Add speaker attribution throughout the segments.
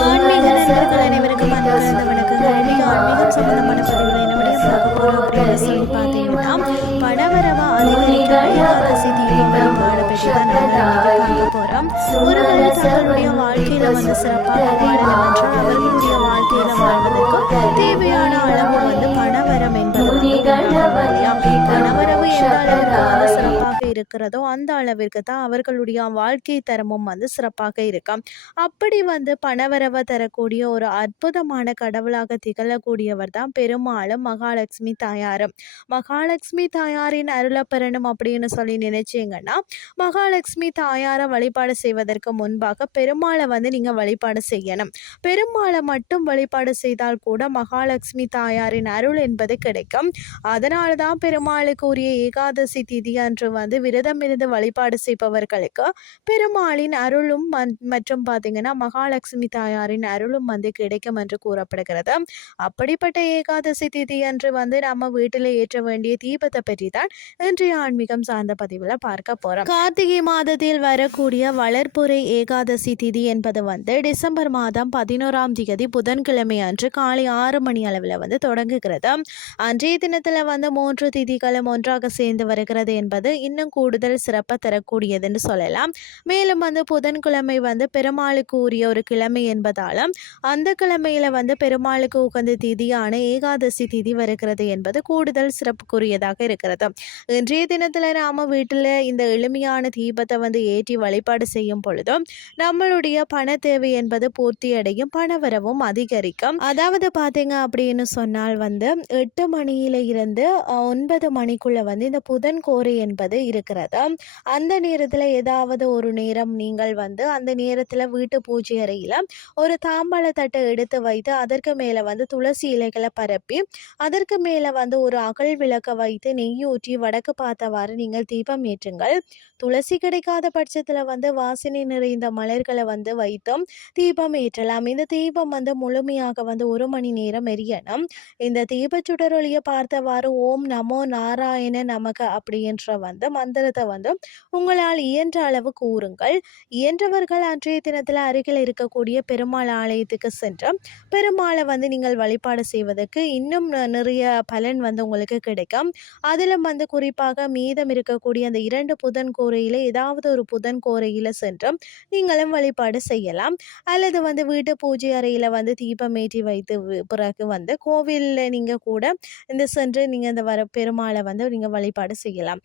Speaker 1: ஆன்மீக நண்பர்கள் அனைவருக்கும் அன்பு வணக்கங்கள். இன்னைக்கு ஆன்மீகம் சம்பந்தமான பதிவுகளை என்னுடைய பார்க்க போறோம் அப்படின்னு சொல்லி பார்த்தீங்கன்னா பணவரவா அதிகரிக்க ஏகாதசி தான் நம்ம பார்க்க போறோம். ஒருவர் தங்களுடைய வாழ்க்கையில வந்து சிறப்பாக என்றால் அவர்களுடைய வாழ்க்கையில வாழ்வதற்கு தேவை இருக்கிறதோ அந்த அளவிற்கு தான் அவர்களுடைய வாழ்க்கை தரமும் வந்து சிறப்பாக இருக்கும். அப்படி வந்து பணவரவை தரக்கூடிய ஒரு அற்புதமான கடவுளாக திகழக்கூடியவர் தான் பெருமாளும் மகாலட்சுமி தாயாரும். மகாலட்சுமி தாயாரின் அருளை பெறணும் அப்படின்னு சொல்லி நினைச்சீங்கன்னா மகாலட்சுமி தாயாரை வழிபாடு செய்வதற்கு முன்பாக பெருமாளை வந்து நீங்கள் வழிபாடு செய்யணும். பெருமாளை மட்டும் வழிபாடு செய்தால் கூட மகாலட்சுமி தாயாரின் அருள் என்பது கிடைக்கும். அதனால தான் பெருமாளுக்கு உரிய ஏகாதசி திதி அன்று வந்து விரதமிருந்து வழிபாடு செய்பவர்களுக்கு பெருமாளின் அருளும் மற்றும் பார்த்தீங்கன்னா மகாலட்சுமி தாயாரின் அருளும் வந்து கிடைக்கும் என்று கூறப்படுகிறது. அப்படிப்பட்ட ஏகாதசி திதி அன்று வந்து நம்ம வீட்டில் ஏற்ற வேண்டிய தீபத்தை பற்றி தான் இன்றைய ஆன்மீகம் சார்ந்த பதிவில் பார்க்க போகிறோம் கார்த்திகை மாதத்தில் வரக்கூடிய வளர்ப்புரை ஏகாதசி திதி என்பது வந்து டிசம்பர் மாதம் பதினோராம் தேதி புதன்கிழமை அன்று காலை ஆறு மணி அளவில் வந்து தொடங்குகிறது. அன்றைய தினத்தில் வந்து மூன்று திதிகளும் ஒன்றாக சேர்ந்து வருகிறது என்பது இன்னும் கூடுதல் சிறப்பை தரக்கூடியதுன்னு சொல்லலாம். மேலும் வந்து புதன்கிழமை வந்து பெருமாளுக்கு உரிய ஒரு கிழமை என்பதாலும் அந்த கிழமையில வந்து பெருமாளுக்கு உகந்த திதியான ஏகாதசி திதி வருகிறது என்பது கூடுதல் சிறப்புக்குரியதாக இருக்கிறது. இன்றைய தினத்தில் நாம வீட்டில் இந்த எளிமையான தீபத்தை வந்து ஏற்றி வழிபாடு செய்யும் பொழுதும் நம்மளுடைய பண தேவை என்பது பூர்த்தி அடையும் பணவரவும் அதிகரிக்கும். அதாவது பார்த்தீங்க அப்படின்னு சொன்னால் வந்து எட்டு மணியில இருந்து ஒன்பது மணிக்குள்ள வந்து இந்த புதன் கோரை என்பது இருக்கிறது? அந்த நேரத்தில் ஏதாவது ஒரு நேரம் நீங்கள் வந்து அந்த நேரத்தில் வீட்டு பூஜை அறையில் ஒரு தாம்பாள தட்டை எடுத்து வைத்து அதற்கு மேலே வந்து துளசி இலைகளை பரப்பி அதற்கு மேலே வந்து ஒரு அகல் விளக்கை வைத்து நெய் ஊற்றி வடக்கு பார்த்தவாறு நீங்கள் தீபம் ஏற்றுங்கள். துளசி கிடைக்காத பட்சத்தில் வந்து வாசனை நிறைந்த மலர்களை வந்து வைத்தும் தீபம் ஏற்றலாம். இந்த தீபம் வந்து முழுமையாக வந்து ஒரு மணி நேரம் எரியணும். இந்த தீப சுடரொலியை பார்த்தவாறு ஓம் நமோ நாராயண நமக அப்படின்ற வந்து மந்திரத்தை வந்து உங்களால் இயன்ற அளவு கூறுங்கள். இயன்றவர்கள் அன்றைய தினத்தில் அருகில் இருக்கக்கூடிய பெருமாள் ஆலயத்துக்கு சென்று பெருமாளை வந்து நீங்கள் வழிபாடு செய்வதற்கு இன்னும் நிறைய பலன் வந்து உங்களுக்கு கிடைக்கும். அதிலும் வந்து குறிப்பாக மீதம் இருக்கக்கூடிய அந்த இரண்டு புதன் கோரையில் ஏதாவது ஒரு புதன் கோரையில் சென்று நீங்களும் வழிபாடு செய்யலாம். அல்லது வந்து வீட்டு பூஜை அறையில் வந்து தீபம் ஏற்றி வைத்து பிறகு வந்து கோவிலில் நீங்கள் கூட இந்த சென்று நீங்கள் இந்த வர பெருமாளை வந்து நீங்கள் வழிபாடு செய்யலாம்.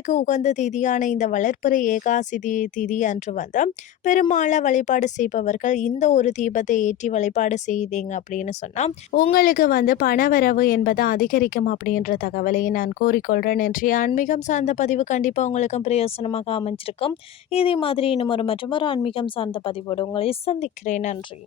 Speaker 1: பெருமாளுக்கு உகந்த திதியான இந்த வளர்ப்புறை ஏகாசிதி திதி அன்று வந்து பெருமாளை வழிபாடு செய்பவர்கள் இந்த ஒரு தீபத்தை ஏற்றி வழிபாடு செய்தீங்க அப்படின்னு சொன்னால் உங்களுக்கு வந்து பணவரவு என்பது அதிகரிக்கும் அப்படின்ற தகவலை நான் கூறிக்கொள்கிறேன் என்று ஆன்மீகம் சார்ந்த பதிவு கண்டிப்பாக உங்களுக்கும் பிரயோசனமாக அமைஞ்சிருக்கும். இதே மாதிரி இன்னும் ஒரு மற்றும் ஒரு ஆன்மீகம் சார்ந்த பதிவோடு உங்களை சந்திக்கிறேன். நன்றி.